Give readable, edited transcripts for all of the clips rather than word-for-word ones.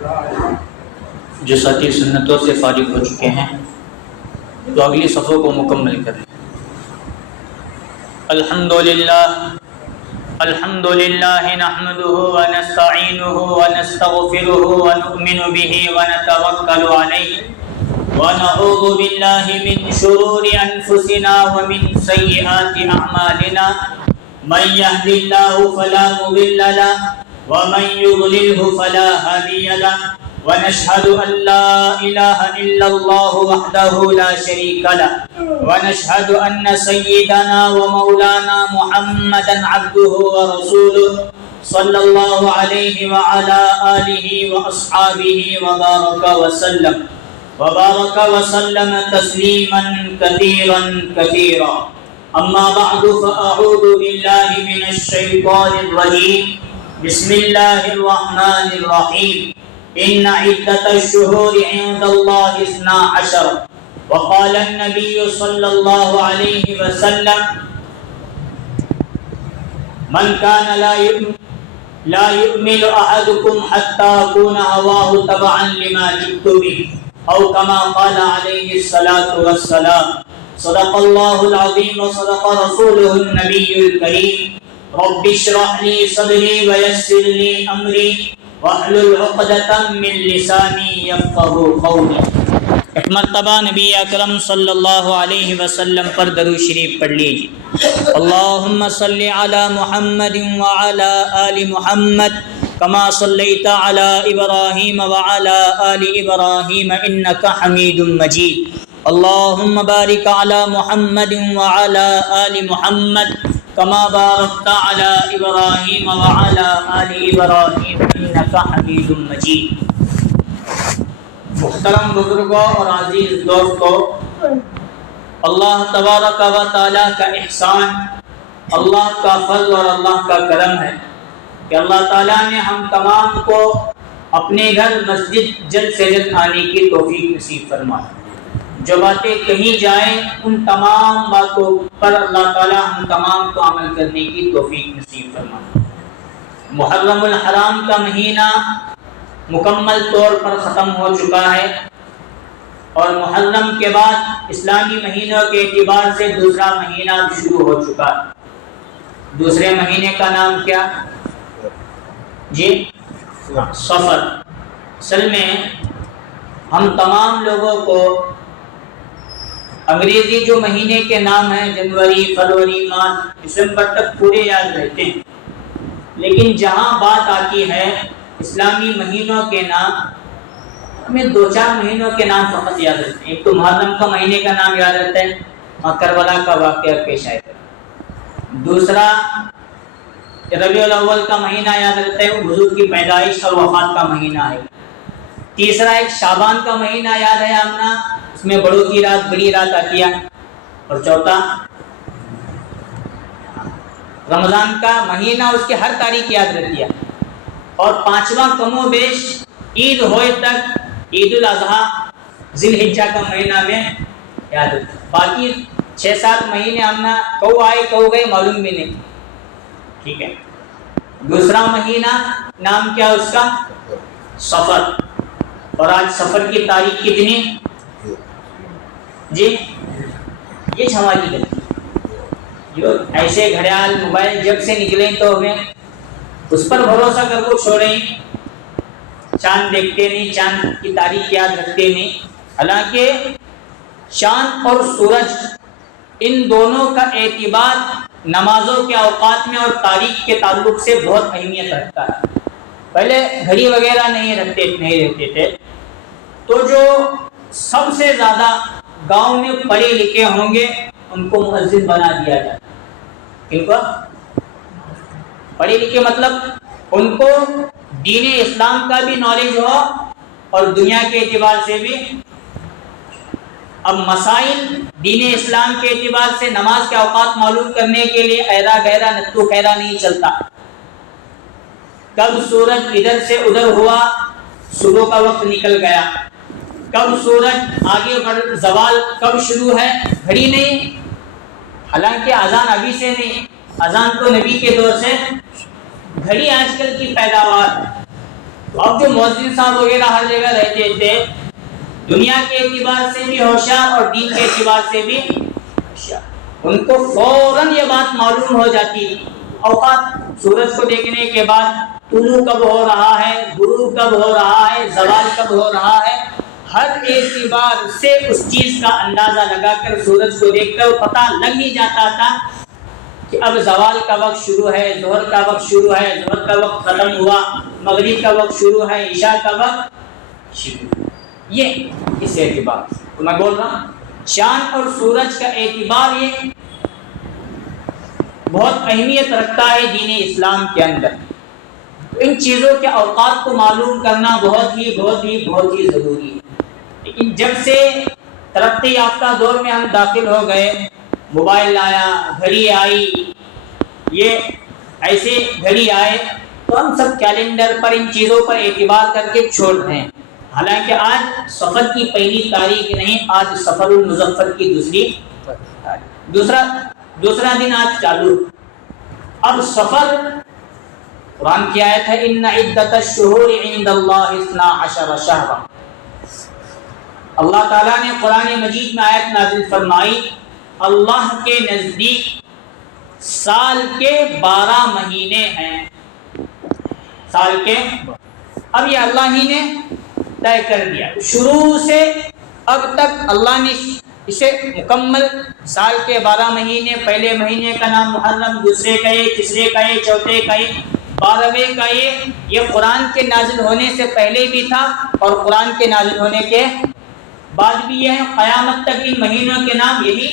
جو ساتھی سنتوں سے فارغ ہو چکے ہیں تو اگلی صفوں کو مکمل کریں۔ الحمدللہ نحمده ونستعینه ونستغفره ونؤمن به ونتوکل علیہ ونعوذ باللہ من شرور انفسنا ومن سیئات اعمالنا من يهد الله فلا مضل له ومن يضلله فلا هادي له ونشهد أن لا إله إلا الله وحده لا شريك له ونشهد أن سيدنا ومولانا محمدا عبده ورسوله صلى الله عليه وعلى آله وأصحابه وبارك وسلم تسليما كثيرا كثيرا أما بعد فأعوذ بالله من الشيطان الرجيم بسم الله الرحمن الرحيم إن عدة الشهور عند الله 12 وقال النبي صلى الله عليه وسلم من كان لا يؤمن أحدكم حتى يكون هواه تبعا لما جئت به أو كما قال عليه الصلاة والسلام صدق الله العظيم وصدق رسوله النبي الكريم رب اشرح لي صدري ويسر لي أمري واحلل عقدة من لسانی یفقہوا قولی۔ ایک مرتبہ نبی اکرم صلی اللہ علیہ وسلم پر درود شریف پڑھ لیجیے۔ اللہم صلی علی محمد وعلی آل محمد کما صلیت علی ابراہیم وعلی آل ابراہیم انک حمید مجید۔ اللہم بارک علی محمد وعلی آل محمد کما بارکت علی ابراہیم وعلی آل ابراہیم انک حمید مجید۔ محترم بزرگوں اور عزیز دوستوں، اللہ تبارک و تعالیٰ کا احسان، اللہ کا فضل اور اللہ کا کرم ہے کہ اللہ تعالیٰ نے ہم تمام کو اپنے گھر مسجد جلد سے جلد آنے کی توفیق نصیب فرمائے۔ جو باتیں کہیں جائیں ان تمام باتوں پر اللہ تعالیٰ ہم تمام کو عمل کرنے کی توفیق نصیب فرمائے۔ محرم الحرام کا مہینہ مکمل طور پر ختم ہو چکا ہے اور محرم کے بعد اسلامی مہینوں کے اعتبار سے دوسرا مہینہ شروع ہو چکا ہے۔ دوسرے مہینے کا نام کیا جی؟ صفر۔ اصل میں ہم تمام لوگوں کو انگریزی جو مہینے کے نام ہیں جنوری، فروری، مارچ، دسمبر تک پورے یاد رہتے ہیں، لیکن جہاں بات آتی ہے اسلامی مہینوں کے نام، ہمیں 2-4 مہینوں کے نام فقط یاد رہتے ہیں۔ ایک تو محرم کا مہینے کا نام یاد رہتا ہے، اور کربلا کا واقعہ پیش آئے گا۔ دوسرا ربیع الاول کا مہینہ یاد رہتا ہے، وہ حضور کی پیدائش اور وفات کا مہینہ ہے۔ تیسرا ایک شعبان کا مہینہ یاد ہے آمنا، اس میں بڑوں کی رات بڑی رات آتی ہے۔ اور چوتھا رمضان کا مہینہ، اس کی ہر تاریخ یاد رہتی ہے۔ اور پانچواں کم و بیش عید ہوئے تک عید الاضحیٰ ذی الحجہ کا مہینہ میں یاد رہتا ہے۔ باقی 6-7 مہینے ہم نہ کب آئے کب گئے معلوم بھی نہیں، ٹھیک ہے۔ دوسرا مہینہ نام کیا اس کا؟ صفر۔ اور آج صفر کی تاریخ کتنی جی؟ یہ ہماری غلطی، جو ایسے گھڑیال موبائل جب سے نکلے تو ہمیں اس پر بھروسہ کر کو چھوڑیں، چاند دیکھتے نہیں، چاند کی تاریخ یاد رکھتے نہیں۔ حالانکہ چاند اور سورج ان دونوں کا اعتبار نمازوں کے اوقات میں اور تاریخ کے تعلق سے بہت اہمیت رکھتا ہے۔ پہلے گھڑی وغیرہ نہیں رہتے تھے، تو جو سب سے زیادہ گاؤں میں پڑھے لکھے ہوں گے ان کو مؤذن بنا دیا جاتا۔ ان کو پڑھے لکھے مطلب ان کو دین اسلام کا بھی نالج ہو اور دنیا کے اعتبار سے بھی۔ اب مسائل دین اسلام کے اعتبار سے نماز کے اوقات معلوم کرنے کے لیے ایرا گہرا نتو خیرا نہیں چلتا۔ کب سورج ادھر سے ادھر ہوا، صبح کا وقت نکل گیا، کب سورج آگے بڑھ، زوال کب شروع ہے، گھڑی نہیں۔ حالانکہ اذان ابھی سے نہیں، اذان تو نبی کے دور سے، گھڑی آج کل کی پیداوار ہے۔ اب جو مؤذن صاحب وغیرہ ہر جگہ رہتے تھے، دنیا کے اعتبار سے بھی ہوشیار اور دین کے اعتبار سے بھی ہوشیار، ان کو فوراً یہ بات معلوم ہو جاتی ہے، اوقات سورج کو دیکھنے کے بعد طلوع کب ہو رہا ہے، غروب کب ہو رہا ہے، زوال کب ہو رہا ہے، ہر اعتبار سے اس چیز کا اندازہ لگا کر سورج کو دیکھ کر پتہ لگ ہی جاتا تھا کہ اب زوال کا وقت شروع ہے، ظہر کا وقت شروع ہے، ظہر کا وقت ختم ہوا، مغرب کا وقت شروع ہے، عشاء کا وقت شروع۔ یہ اس اعتبار سے تو میں بول رہا ہوں چاند اور سورج کا اعتبار یہ بہت اہمیت رکھتا ہے دین اسلام کے اندر۔ ان چیزوں کے اوقات کو معلوم کرنا بہت ہی ضروری ہے۔ لیکن جب سے ترقی یافتہ دور میں ہم داخل ہو گئے، موبائل آیا، گھڑی آئی، یہ ایسے گھڑی آئے، تو ہم سب کیلنڈر پر ان چیزوں پر اعتبار کر کے چھوڑ رہے ہیں۔ حالانکہ آج سفر کی پہلی تاریخ نہیں، آج سفر المظفر کی دوسرا دن آج چالو۔ اب سفر، قرآن کی آیت ہے ان عدت الشہور عند اللہ 12 شہرا۔ اللہ تعالیٰ نے قرآن مجید میں آیت نازل فرمائی، اللہ کے نزدیک سال کے 12 مہینے ہیں، سال کے، اب یہ اللہ ہی نے طے کر دیا، شروع سے اب تک اللہ نے اسے مکمل سال کے 12 مہینے، پہلے مہینے کا نام محرم، دوسرے کا یہ، تیسرے کا یہ، چوتھے کا یہ، 12ویں کا یہ قرآن کے نازل ہونے سے پہلے بھی تھا اور قرآن کے نازل ہونے کے بعد بھی یہ ہے، قیامت تک ان مہینوں کے نام یہی۔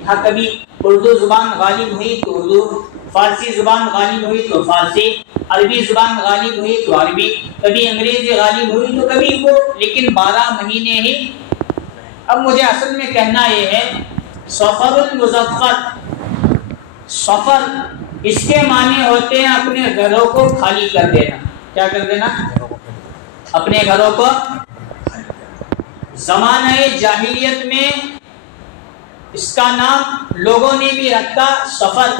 یہاں کبھی اردو زبان غالب ہوئی تو اردو، فارسی زبان غالب ہوئی تو فارسی، عربی زبان غالب ہوئی تو عربی، کبھی انگریزی غالب ہوئی تو کبھی وہ، لیکن 12 مہینے ہی۔ اب مجھے اصل میں کہنا یہ ہے، سفر المظفر، سفر اس کے معنی ہوتے ہیں اپنے گھروں کو خالی کر دینا۔ کیا کر دینا؟ اپنے گھروں کو۔ زمانہ جاہلیت میں اس کا نام لوگوں نے بھی رکھا سفر،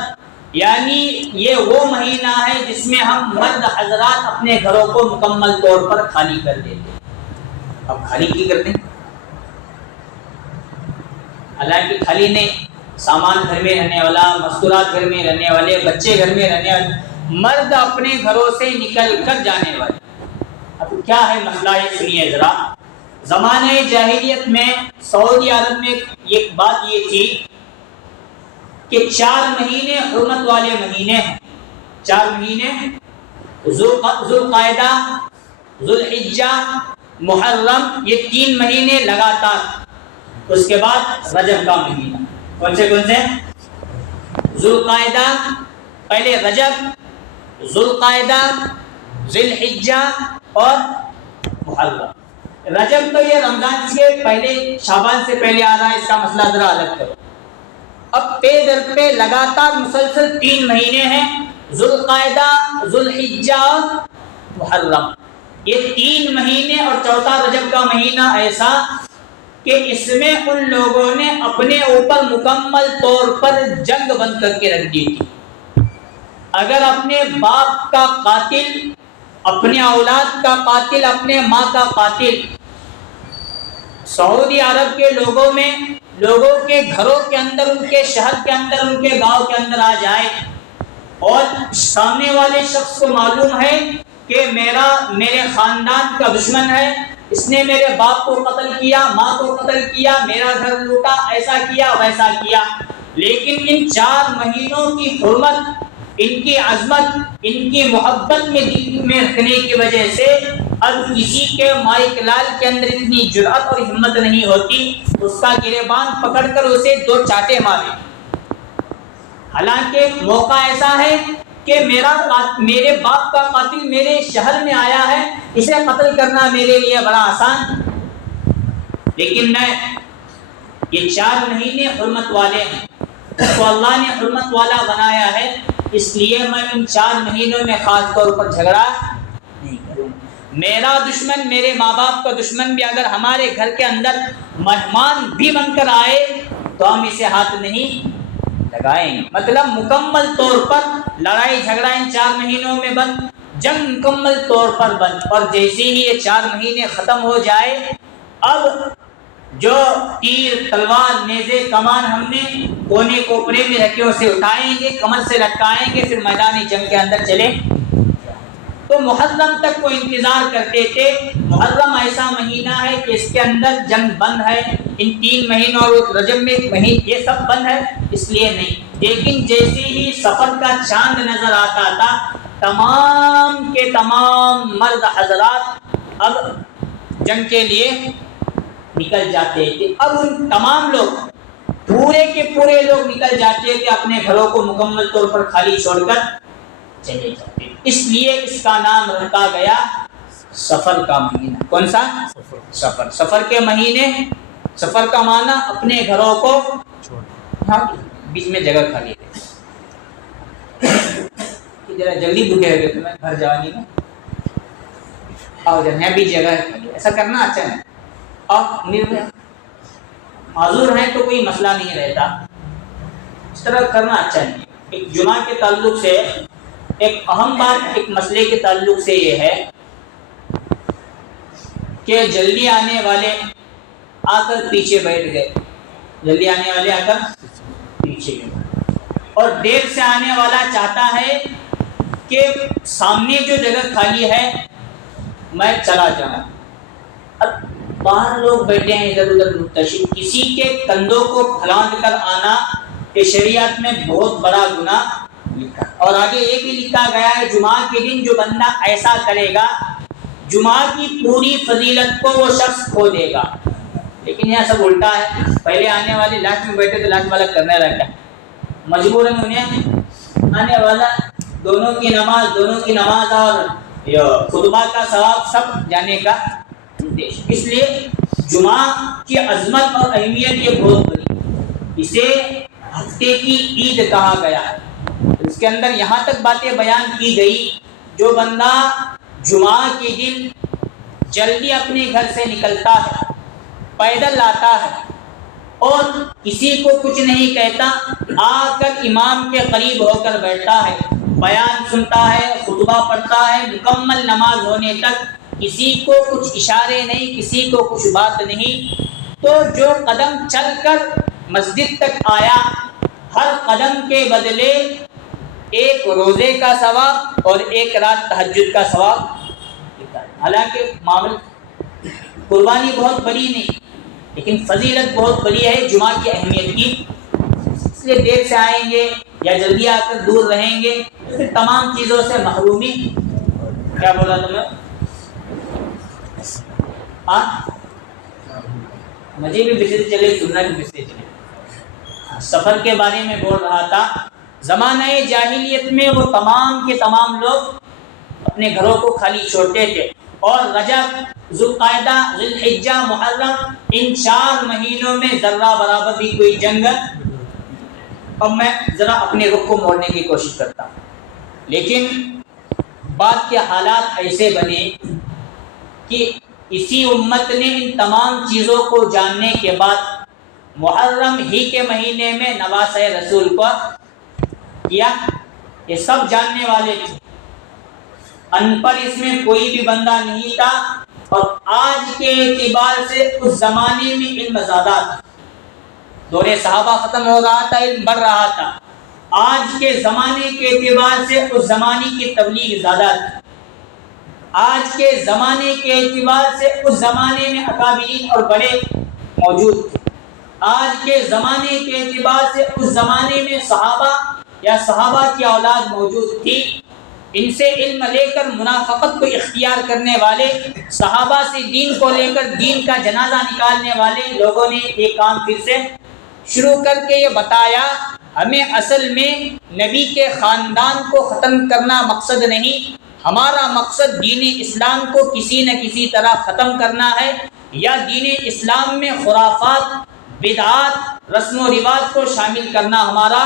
یعنی یہ وہ مہینہ ہے جس میں ہم مرد حضرات اپنے گھروں کو مکمل طور پر خالی کر دیتے۔ اب خالی کی کرتے ہیں؟ حالانکہ خالی نہیں، سامان گھر میں رہنے والا، مستورات گھر میں رہنے والے، بچے گھر میں رہنے والے، مرد اپنے گھروں سے نکل کر جانے والے۔ اب کیا ہے مسئلہ، یہ سنیے ذرا۔ زمانہ جاہلیت میں سعودی عرب میں ایک بات یہ تھی کہ 4 مہینے حرمت والے مہینے ہیں، 4 مہینے، ذوالقعدہ، ذوالحجہ، محرم، یہ 3 مہینے لگاتار، اس کے بعد رجب کا مہینہ۔ کون سے؟ ذوالقعدہ، پہلے رجب، ذوالقعدہ، ذوالحجہ اور محرم۔ رجب تو یہ رمضان سے پہلے، شعبان سے پہلے آ رہا ہے، اس کا مسئلہ ذرا الگ کرو۔ اب پے در پہ لگاتار مسلسل 3 مہینے ہیں، ذوالقعدہ، ذوالحجہ اور محرم، یہ 3 مہینے، اور چوتھا رجب کا مہینہ ایسا کہ اس میں ان لوگوں نے اپنے اوپر مکمل طور پر جنگ بند کر کے رکھ دی تھی۔ اگر اپنے باپ کا قاتل، اپنے اولاد کا قاتل، اپنے ماں کا قاتل سعودی عرب کے لوگوں میں، لوگوں کے گھروں کے اندر، ان کے شہر کے اندر، ان کے گاؤں کے اندر آ جائے، اور سامنے والے شخص کو معلوم ہے کہ میرے خاندان کا دشمن ہے، اس نے میرے باپ کو قتل کیا، ماں کو قتل کیا، میرا گھر لوٹا، ایسا کیا، ویسا کیا، لیکن ان 4 مہینوں کی حرمت، ان کی عظمت، ان کی محبت میں دل میں رکھنے کی وجہ سے اب کسی کے مائک لال کے اندر اتنی جرأت اور ہمت نہیں ہوتی اس کا گریبان پکڑ کر اسے 2 چاٹے مارے۔ حالانکہ موقع ایسا ہے کہ میرے باپ کا قاتل میرے شہر میں آیا ہے، اسے قتل کرنا میرے لیے بڑا آسان، لیکن میں، یہ 4 مہینے حرمت والے ہیں، تو اللہ نے حرمت والا بنایا ہے، اس لیے میں ان 4 مہینوں میں خاص طور پر جھگڑا نہیں کروں۔ میرا دشمن، میرے ماں باپ کا دشمن بھی اگر ہمارے گھر کے اندر مہمان بھی بن کر آئے تو ہم اسے ہاتھ نہیں لگائیں۔ مطلب مکمل طور پر لڑائی جھگڑا ان 4 مہینوں میں بند، جنگ مکمل طور پر بند، اور جیسے ہی یہ 4 مہینے ختم ہو جائے، اب جو تیر، تلوار، نیزے، کمان ہم نے کونے کوپرے میں رکھے اسے اٹھائیں گے، کمر سے لٹکائیں گے، پھر میدان جنگ کے اندر چلے۔ تو محرم تک وہ انتظار کرتے تھے۔ محرم ایسا مہینہ ہے کہ اس کے اندر جنگ بند ہے، ان 3 مہینوں اور رجب میں مہینے یہ سب بند ہے، اس لیے نہیں۔ لیکن جیسے ہی سفر کا چاند نظر آتا تھا، تمام کے تمام مرد حضرات اب جنگ کے لیے نکل جاتے تھے۔ اب ان تمام لوگ، پورے کے پورے لوگ نکل جاتے تھے، اپنے گھروں کو مکمل طور پر خالی چھوڑ کر چلے جاتے۔ اس لیے اس کا نام رکھا گیا سفر کا مہینہ۔ کون سا؟ سفر۔ سفر کے مہینے، سفر کا معنی اپنے گھروں کو چھوڑ، بیچ میں جگہ خالی رہے، ذرا جلدی بھوکے رہ گئے تمہیں گھر جوانی میں، آؤ جانے بھی جگہ خالی، ایسا کرنا اچھا ہے۔ اور معذور ہیں تو کوئی مسئلہ نہیں رہتا، اس طرح کرنا اچھا نہیں۔ ایک جمعہ کے تعلق سے ایک اہم بات، ایک مسئلے کے تعلق سے یہ ہے کہ جلدی آنے والے آ کر پیچھے بیٹھ گئے، جلدی آنے والے آ کر پیچھے گئے، اور دیر سے آنے والا چاہتا ہے کہ سامنے جو جگہ خالی ہے میں چلا جاؤں۔ اب باہر لوگ بیٹھے ہیں ادھر ادھر منتشر، کسی کے کندھوں کو پھلانگ کر آنا کہ شریعت میں بہت بڑا گناہ لکھا، اور آگے یہ بھی لکھا گیا ہے جمعہ کے دن جو بندہ ایسا کرے گا جمعہ کی پوری فضیلت کو وہ شخص کھو دے گا۔ لیکن یہاں سب الٹا ہے، پہلے آنے والے لاسٹ میں بیٹھے تو لاسٹ والا کرنے لگتا ہے، مجبوراً انہیں آنے والا دونوں کی نماز اور خطبہ کا ثواب سب جانے کا اندیش۔ اس لیے جمعہ کی عظمت اور اہمیت یہ بہت بڑی، اسے ہفتے کی عید کہا گیا ہے۔ اس کے اندر یہاں تک باتیں بیان کی گئی، جو بندہ جمعہ کے دن جلدی اپنے گھر سے نکلتا ہے، پیدل آتا ہے اور کسی کو کچھ نہیں کہتا، آ کر امام کے قریب ہو کر بیٹھتا ہے، بیان سنتا ہے، خطبہ پڑھتا ہے، مکمل نماز ہونے تک کسی کو کچھ اشارے نہیں، کسی کو کچھ بات نہیں، تو جو قدم چل کر مسجد تک آیا، ہر قدم کے بدلے ایک روزے کا ثواب اور ایک رات تہجد کا ثواب ملتا ہے۔ حالانکہ معاملہ قربانی بہت بڑی نہیں، لیکن فضیلت بہت بڑی ہے جمعہ کی اہمیت کی، اس لیے دیر سے آئیں گے یا جلدی آ کر دور رہیں گے، پھر تمام چیزوں سے محرومی۔ کیا بولا تمہیں؟ مجھے بھی بستے چلے، سننا بھی بستے چلے۔ سفر کے بارے میں بول رہا تھا، زمانہ جاہلیت میں وہ تمام کے تمام لوگ اپنے گھروں کو خالی چھوڑتے تھے، اور رجب، ذوالقعدہ، ذوالحجہ، محرم، ان 4 مہینوں میں ذرہ برابر بھی کوئی جنگ۔ اب میں ذرا اپنے رخ کو موڑنے کی کوشش کرتا ہوں، لیکن بات کے حالات ایسے بنے کہ اسی امت نے ان تمام چیزوں کو جاننے کے بعد محرم ہی کے مہینے میں نواسہ رسول کو کیا۔ یہ سب جاننے والے تھے، ان پڑھ اس میں کوئی بھی بندہ نہیں تھا، اور آج کے اعتبار سے اس زمانے میں علم زیادہ تھا۔ دور صحابہ ختم ہو رہا تھا، علم بڑھ رہا تھا۔ آج کے زمانے کے اعتبار سے اس زمانے کی تبلیغ زیادہ تھی۔ آج کے زمانے کے اعتبار سے اس زمانے میں اکابرین اور بڑے موجود تھے۔ آج کے زمانے کے اعتبار سے اس زمانے میں صحابہ یا صحابہ کی اولاد موجود تھی۔ ان سے علم لے کر منافقت کو اختیار کرنے والے، صحابہ سے دین کو لے کر دین کا جنازہ نکالنے والے لوگوں نے یہ کام پھر سے شروع کر کے یہ بتایا، ہمیں اصل میں نبی کے خاندان کو ختم کرنا مقصد نہیں، ہمارا مقصد دین اسلام کو کسی نہ کسی طرح ختم کرنا ہے، یا دین اسلام میں خرافات، بدعات، رسم و رواج کو شامل کرنا ہمارا،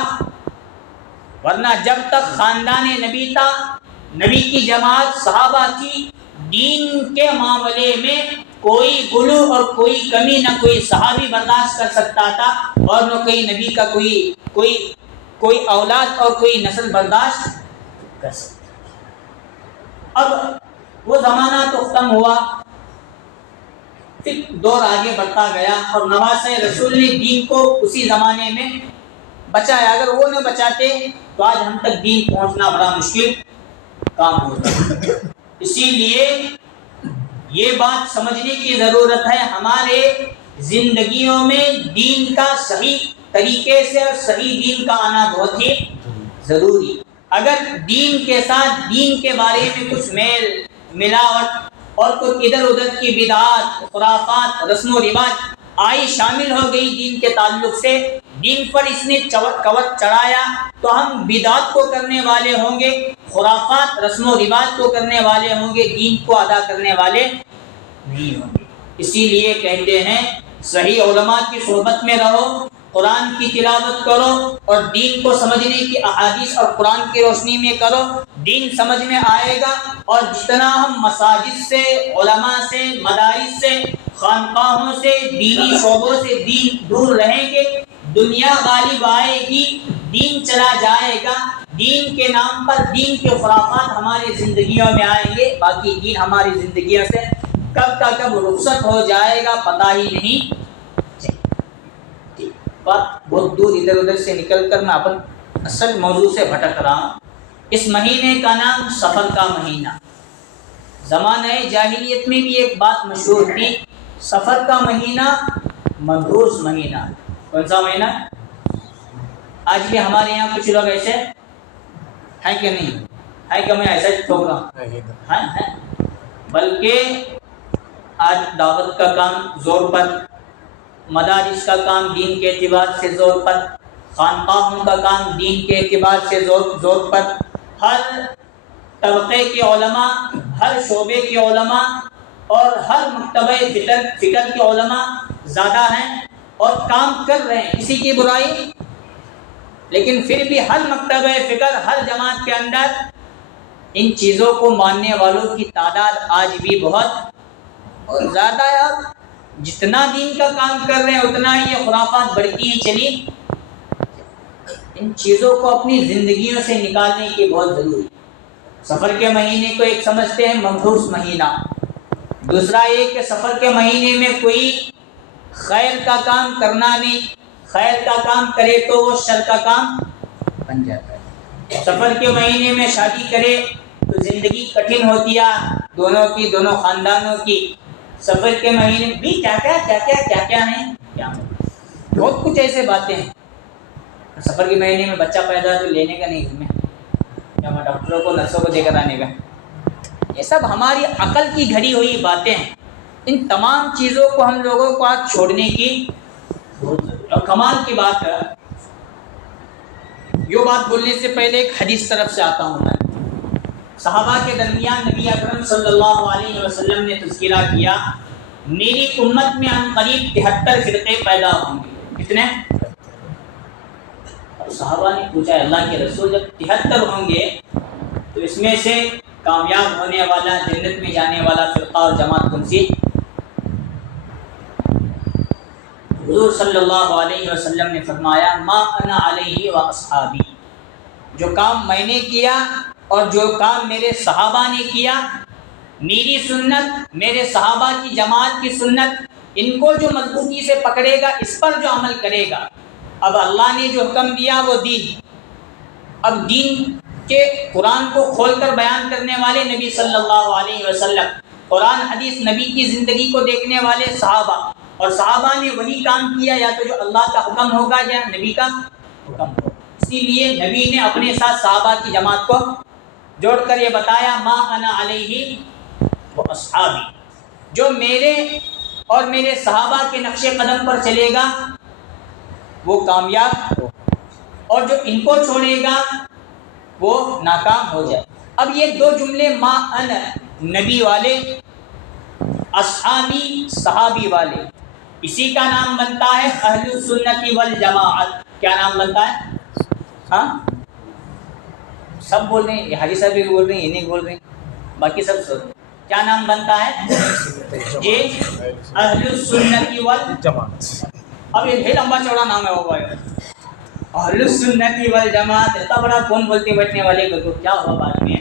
ورنہ جب تک خاندان نبی تھا، نبی کی جماعت صحابہ تھی، دین کے معاملے میں کوئی غلو اور کوئی کمی نہ کوئی صحابی برداشت کر سکتا تھا، اور نہ کوئی نبی کا کوئی اولاد اور کوئی نسل برداشت کر سکتا۔ وہ زمانہ تو ختم ہوا، پھر دور آگے بڑھتا گیا اور نواسۂ رسول نے دین کو اسی زمانے میں بچایا. اگر وہ نہ بچاتے تو آج ہم تک دین پہنچنا بڑا مشکل کام ہوتا. اسی لیے یہ بات سمجھنے کی ضرورت ہے، ہمارے زندگیوں میں دین کا صحیح طریقے سے اور صحیح دین کا آنا بہت ہی ضروری. اگر دین کے ساتھ دین کے بارے میں کچھ میل ملاوٹ اور کچھ ادھر ادھر کی بدعات، خرافات، رسم و رواج آئی شامل ہو گئی دین کے تعلق سے، دین پر اس نے کوت چڑھایا، تو ہم بدعات کو کرنے والے ہوں گے، خرافات رسم و رواج کو کرنے والے ہوں گے، دین کو ادا کرنے والے نہیں ہوں گے. اسی لیے کہتے ہیں صحیح علماء کی صحبت میں رہو، قرآن کی تلاوت کرو اور دین کو سمجھنے کی احادیث اور قرآن کی روشنی میں کرو، دین سمجھ میں آئے گا. اور جتنا ہم مساجد سے، علماء سے، مدارس سے، خانقاہوں سے، دینی شعبوں سے دور رہیں گے، دنیا غالب آئے گی، دین چلا جائے گا، دین کے نام پر دین کے خرافات ہماری زندگیوں میں آئیں گے، باقی دین ہماری زندگیوں سے کب کا کب رخصت ہو جائے گا پتہ ہی نہیں. بات بہت دور ادھر ادھر سے نکل کر میں اپن اصل موضوع سے بھٹک رہا ہوں. اس مہینے کا نام سفر کا مہینہ. زمانہ جاہلیت میں بھی ایک بات مشہور تھی، سفر کا مہینہ منحوس مہینہ. کون سا مہینہ؟ آج بھی ہمارے یہاں کچھ لوگ ایسے ہیں کہ نہیں ہے کہ میں ایسا ٹھوک رہا ہوں؟ ہے. بلکہ آج دعوت کا کام زور پر، مدارس کا کام دین کے اعتبار سے زور پر، خانقاہوں کا کام دین کے اعتبار سے زور پر، ہر طبقے کے علماء، ہر شعبے کے علماء اور ہر مکتبہ فکر کے علماء زیادہ ہیں اور کام کر رہے ہیں، کسی کی برائی. لیکن پھر بھی ہر مکتبہ فکر، ہر جماعت کے اندر ان چیزوں کو ماننے والوں کی تعداد آج بھی بہت زیادہ ہے. اور جتنا دین کا کام کر رہے ہیں اتنا ہی یہ خرافات بڑھتی ہیں چلی. ان چیزوں کو اپنی زندگیوں سے نکالنے کی بہت ضروری. سفر کے مہینے کو ایک سمجھتے ہیں منحوس مہینہ، دوسرا یہ کہ سفر کے مہینے میں کوئی خیر کا کام کرنا نہیں، خیر کا کام کرے تو وہ شر کا کام بن جاتا ہے. سفر کے مہینے میں شادی کرے تو زندگی کٹھن ہوتی ہے دونوں کی، دونوں خاندانوں کی. سفر کے مہینے بھی کیا ہیں، بہت کچھ ایسے باتیں ہیں. سفر کے مہینے میں بچہ پیدا تو لینے کا نہیں ذمہ، کیا میں ڈاکٹروں کو نرسوں کو دے کر آنے کا. یہ سب ہماری عقل کی گھڑی ہوئی باتیں ہیں. ان تمام چیزوں کو ہم لوگوں کو آج چھوڑنے کی بہت ضرورت ہے. اور کمال کی بات ہے، یہ بات بولنے سے پہلے ایک حدیث طرف سے آتا ہوں میں. صحابہ کے درمیان نبی اکرم صلی اللہ علیہ وسلم نے تذکرہ کیا، میری امت میں عن قریب 73 فرقے پیدا ہوں گے. کتنے؟ صحابہ نے پوچھا اللہ کے رسول جب 73 ہوں گے تو اس میں سے کامیاب ہونے والا، جنت میں جانے والا فرقہ اور جماعت کون سی؟ حضور صلی اللہ علیہ وسلم نے فرمایا ما انا علیہ و اصحابی، جو کام میں نے کیا اور جو کام میرے صحابہ نے کیا، میری سنت، میرے صحابہ کی جماعت کی سنت، ان کو جو مضبوطی سے پکڑے گا، اس پر جو عمل کرے گا. اب اللہ نے جو حکم دیا وہ دین، اب دین کے قرآن کو کھول کر بیان کرنے والے نبی صلی اللہ علیہ وسلم، قرآن حدیث نبی کی زندگی کو دیکھنے والے صحابہ، اور صحابہ نے وہی کام کیا یا تو جو اللہ کا حکم ہوگا یا نبی کا حکم ہوگا. اسی لیے نبی نے اپنے ساتھ صحابہ کی جماعت کو جوڑ کر یہ بتایا ما انا علیہ و اصحابی، جو میرے اور میرے صحابہ کے نقش قدم پر چلے گا وہ کامیاب ہو، اور جو ان کو چھوڑے گا وہ ناکام ہو جائے. اب یہ دو جملے ما انا نبی والے، اصحابی صحابی والے، اسی کا نام بنتا ہے اہل السنت والجماعت. کیا نام بنتا ہے؟ ہاں سب بول رہے ہیں، یہ حاجی صاحب بھی بول رہے ہیں، یہ نہیں بول رہے ہیں، باقی سب سن. کیا نام بنتا ہے؟ جی اہل السنت والجماعت. اب یہ بھائی لمبا چوڑا نام ہے وہ اہل السنت والجماعت. اتنا بڑا کون بولتے بیٹھنے والے کو تو کیا ہوا بعد میں.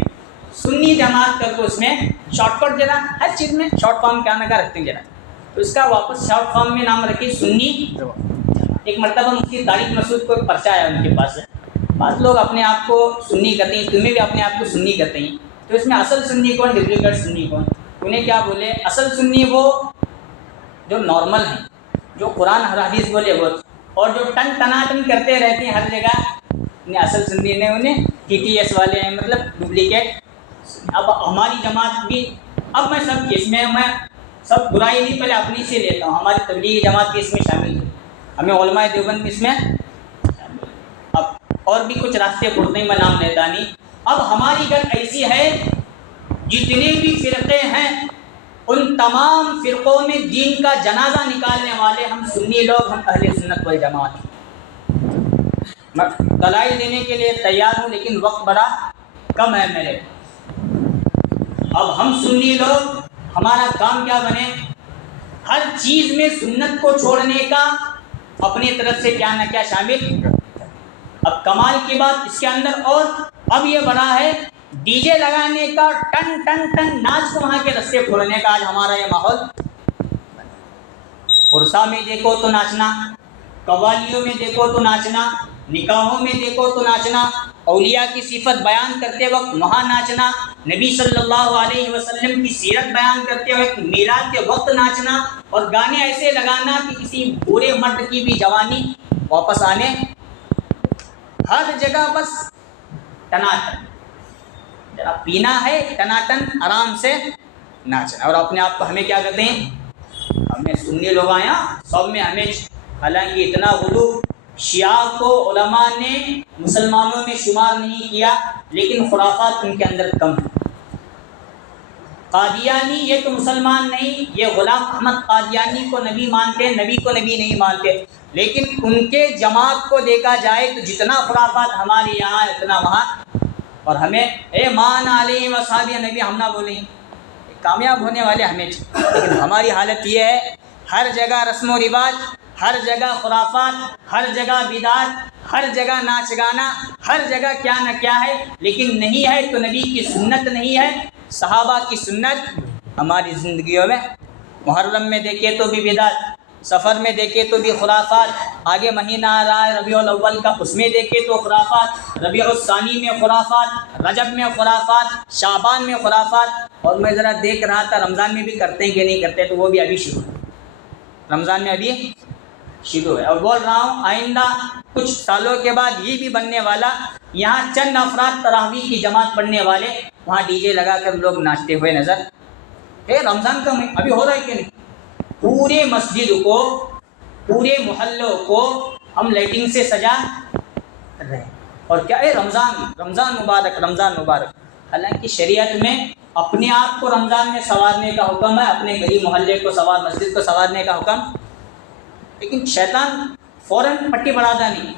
سنی جماعت کر کو اس میں شارٹ کٹ ذرا ہر چیز میں شارٹ فارم کیا نہ کیا رکھتے ہیں ذرا، تو اس کا واپس شارٹ فارم میں نام رکھیے سنی۔ ایک مرتبہ مفتی طارق مسعود کو ایک پرچہ آیا ان کے پاس، بعض لوگ اپنے آپ کو سنی کہتے ہیں، تمہیں بھی اپنے آپ کو سنی کہتے ہیں، تو اس میں اصل سنی کون، ڈپلیکیٹ سنی کون؟ انہیں کیا بولے، اصل سنی وہ جو نارمل ہیں، جو قرآن حدیث بولے وہ، اور جو ٹن ٹناٹن کرتے رہتے ہیں ہر جگہ، انہیں اصل سنی نے، انہیں ٹی ٹی ایس والے ہیں، مطلب ڈپلیکیٹ۔ اب ہماری جماعت بھی، اب میں سب کی اس میں سب برائی نہیں، پہلے اپنی سے لیتا ہوں، ہماری تبلیغی جماعت بھی اس میں شامل ہے، ہمیں علماء دیوبند بھی اس میں شامل۔ اب اور بھی کچھ راستے پڑتے ہیں، میں نام لیتا نہیں۔ اب ہماری گل ایسی ہے، جتنے بھی فرقے ہیں ان تمام فرقوں میں دین کا جنازہ نکالنے والے ہم سنی لوگ، ہم اہل سنت والجماعت۔ میں دلائل دینے کے لیے تیار ہوں، لیکن وقت بڑا کم ہے میرے۔ اب ہم سنی لوگ، ہمارا کام کیا بنے، ہر چیز میں سنت کو چھوڑنے کا اپنی طرف سے کیا نہ کیا شامل۔ اب کمال کی بات اس کے اندر، اور اب یہ بڑا ہے ڈی جے لگانے کا، ٹن ٹن ٹن ناچ کو وہاں کے رستے کھولنے کا آج ہمارا یہ ماحول۔ عرصہ میں دیکھو تو ناچنا، قوالیوں میں دیکھو تو ناچنا، نکاحوں میں دیکھو تو ناچنا، اولیاء کی صفت بیان کرتے وقت وہاں ناچنا، نبی صلی اللہ علیہ وسلم کی سیرت بیان کرتے وقت میلاد کے وقت ناچنا، اور گانے ایسے لگانا کہ کسی بوڑھے مرد کی بھی جوانی واپس آنے، ہر جگہ بس ٹناٹن۔ جرا پینا ہے ٹناٹن، آرام سے ناچنا، اور اپنے آپ کو ہمیں کیا کہتے ہیں، ہمیں سنی لوگ آیا سب میں ہمیں، حالانکہ اتنا غلو شیعہ کو علماء نے مسلمانوں میں شمار نہیں کیا، لیکن خرافات ان کے اندر کم ہیں۔ قادیانی یہ تو مسلمان نہیں، یہ غلام احمد قادیانی کو نبی مانتے، نبی کو نبی نہیں مانتے، لیکن ان کے جماعت کو دیکھا جائے تو جتنا خرافات ہمارے یہاں اتنا وہاں، اور ہمیں اے مان علیہ وصحابہ نبی ہم نہ بولیں، کامیاب ہونے والے ہمیں، لیکن ہماری حالت یہ ہے، ہر جگہ رسم و رواج، ہر جگہ خرافات، ہر جگہ بدعت، ہر جگہ ناچ گانا، ہر جگہ کیا نہ کیا ہے، لیکن نہیں ہے تو نبی کی سنت نہیں ہے، صحابہ کی سنت ہماری زندگیوں میں۔ محرم میں دیکھے تو بھی بدعت، سفر میں دیکھے تو بھی خرافات، آگے مہینہ آ رہا ہے ربیع الاول کا، اس میں دیکھے تو خرافات، ربیع الثانی میں خرافات، رجب میں خرافات، شعبان میں خرافات، اور میں ذرا دیکھ رہا تھا رمضان میں بھی کرتے ہیں کہ نہیں کرتے، تو وہ بھی ابھی شروع ہے، رمضان میں ابھی شروع ہے، اور بول رہا ہوں آئندہ کچھ سالوں کے بعد یہ بھی بننے والا، یہاں چند افراد تراویح کی جماعت پڑھنے والے، وہاں ڈی جے لگا کر لوگ ناچتے ہوئے نظر ہے۔ رمضان کا ابھی ہو رہا ہے کہ نہیں، پورے مسجد کو، پورے محلوں کو ہم لائٹنگ سے سجا رہے ہیں، اور کیا ہے، رمضان مبارک، رمضان مبارک۔ حالانکہ شریعت میں اپنے آپ کو رمضان میں سنوارنے کا حکم ہے، اپنے گلی محلے کو مسجد کو سنوارنے کا حکم، لیکن شیطان فوراً پٹی بڑھاتا نہیں،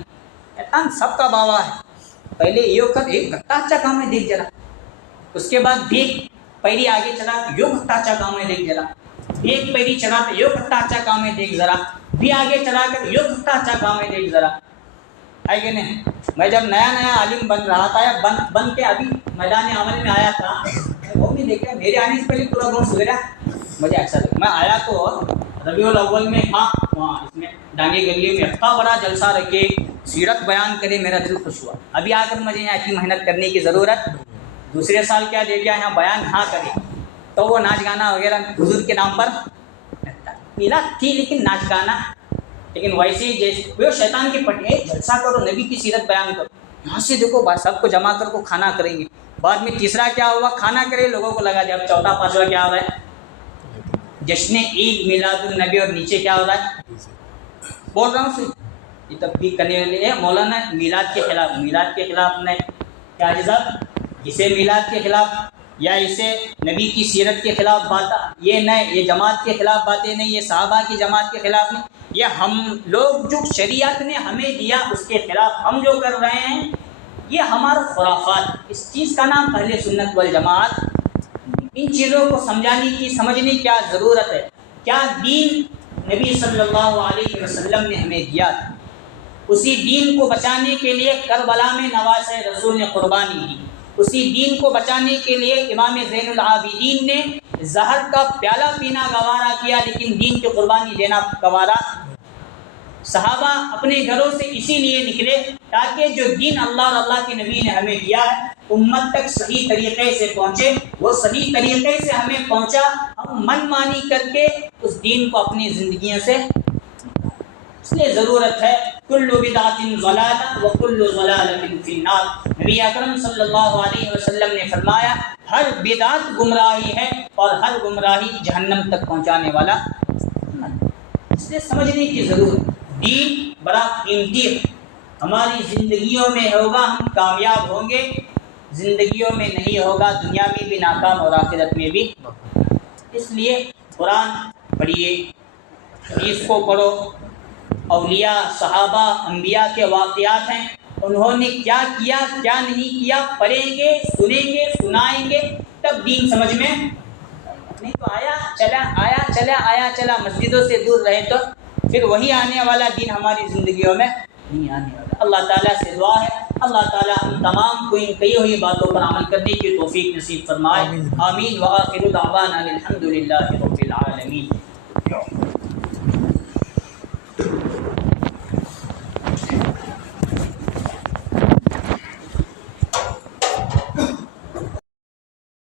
شیطان سب کا باوا ہے، پہلے یہ کر ایک گھٹا اچھا کام ہے دیکھ جرا، اس کے بعد بھی پیری آگے چلا یہ گھٹا اچھا کام ہے دیکھ جرا، ایک پیری چڑھا تو یہ گھٹا اچھا کام ہے دیکھ ذرا، بھی آگے چلا کر یہ گھٹا اچھا کام ہے دیکھ ذرا، ہے کہ نہیں۔ میں جب نیا نیا عالم بن رہا تھا، یا بن کے ابھی میدان عمل میں آیا تھا، وہ بھی دیکھا میرے آنے سے پہلے پورا گاؤں سدھرا، مجھے اچھا لگا۔ میں آیا تو ربیع الاول میں تھا، وہاں اس میں ڈانگے گلی میں اتنا بڑا جلسہ رکھے، سیرت بیان کرے، میرا دل خوش ہوا۔ ابھی آ کر مجھے یہاں اتنی محنت کرنے کی ضرورت، دوسرے سال کیا دے گیا یہاں بیان ہاں کرے، تو وہ ناچ گانا وغیرہ حضور کے نام پر میلاد تھی، لیکن ناچ گانا، لیکن ویسے ہی جیسے وہ شیطان کی پٹی، جلسہ کرو، نبی کی سیرت بیان کرو، یہاں سے دیکھو سب کو جمع کر کو کھانا کریں گے، بعد میں تیسرا کیا ہوا، کھانا کرے لوگوں کو لگا دیا، اب چوتھا پانچواں کیا ہو رہا ہے، جشن عید میلاد النبی، اور نیچے کیا ہو رہا ہے، بول رہا ہوں یہ تبلیغ کرنے والے مولانا میلاد کے خلاف نے کیا جزاب، اسے میلاد کے خلاف یا اسے نبی کی سیرت کے خلاف بات، یہ نہیں، یہ جماعت کے خلاف باتیں نہیں، یہ صحابہ کی جماعت کے خلاف نہیں، یہ ہم لوگ جو شریعت نے ہمیں دیا اس کے خلاف ہم جو کر رہے ہیں، یہ ہمارا خرافات، اس چیز کا نام اہل سنت والجماعت۔ ان چیزوں کو سمجھنے کی کیا ضرورت ہے، کیا دین نبی صلی اللہ علیہ وسلم نے ہمیں دیا تھا، اسی دین کو بچانے کے لیے کربلا میں نواسۂ رسول نے قربانی دی، اسی دین کو بچانے کے لیے امام زین العابدین نے زہر کا پیالہ پینا گوارا کیا، لیکن دین کی قربانی دینا گوارا۔ صحابہ اپنے گھروں سے اسی لیے نکلے تاکہ جو دین اللہ اور اللہ کے نبی نے ہمیں دیا ہے امت تک صحیح طریقے سے پہنچے۔ وہ صحیح طریقے سے ہمیں پہنچا، ہم من مانی کر کے اس دین کو اپنی زندگیوں سے، اس لیے ضرورت ہے کل بدعۃ ضلالہ وکل ضلالۃ فی النار۔ نبی اکرم صلی اللہ علیہ وسلم نے فرمایا ہر بدعت گمراہی ہے اور ہر گمراہی جہنم تک پہنچانے والا۔ اس لیے سمجھنے کی ضرورت، دین بڑا قیمتی ہے، ہماری زندگیوں میں ہوگا ہم کامیاب ہوں گے، زندگیوں میں نہیں ہوگا دنیا میں بھی ناکام اور آخرت میں بھی۔ اس لیے قرآن پڑھیے، حدیث کو پڑھو، اولیاء صحابہ انبیاء کے واقعات ہیں، انہوں نے کیا کیا کیا نہیں کیا پڑھیں گے، سنیں گے، سنائیں گے، تب دین سمجھ میں نہیں تو آیا چلا مسجدوں سے دور رہے تو پھر وہی آنے والا دین ہماری زندگیوں میں نہیں آنے والا۔ اللہ تعالیٰ سے دعا ہے اللہ تعالیٰ ہم تمام کو ان کئی ہوئی باتوں پر عمل کرنے کی توفیق نصیب فرمائے۔ آمین وآخر دعوانا الحمد للہ رب العالمین۔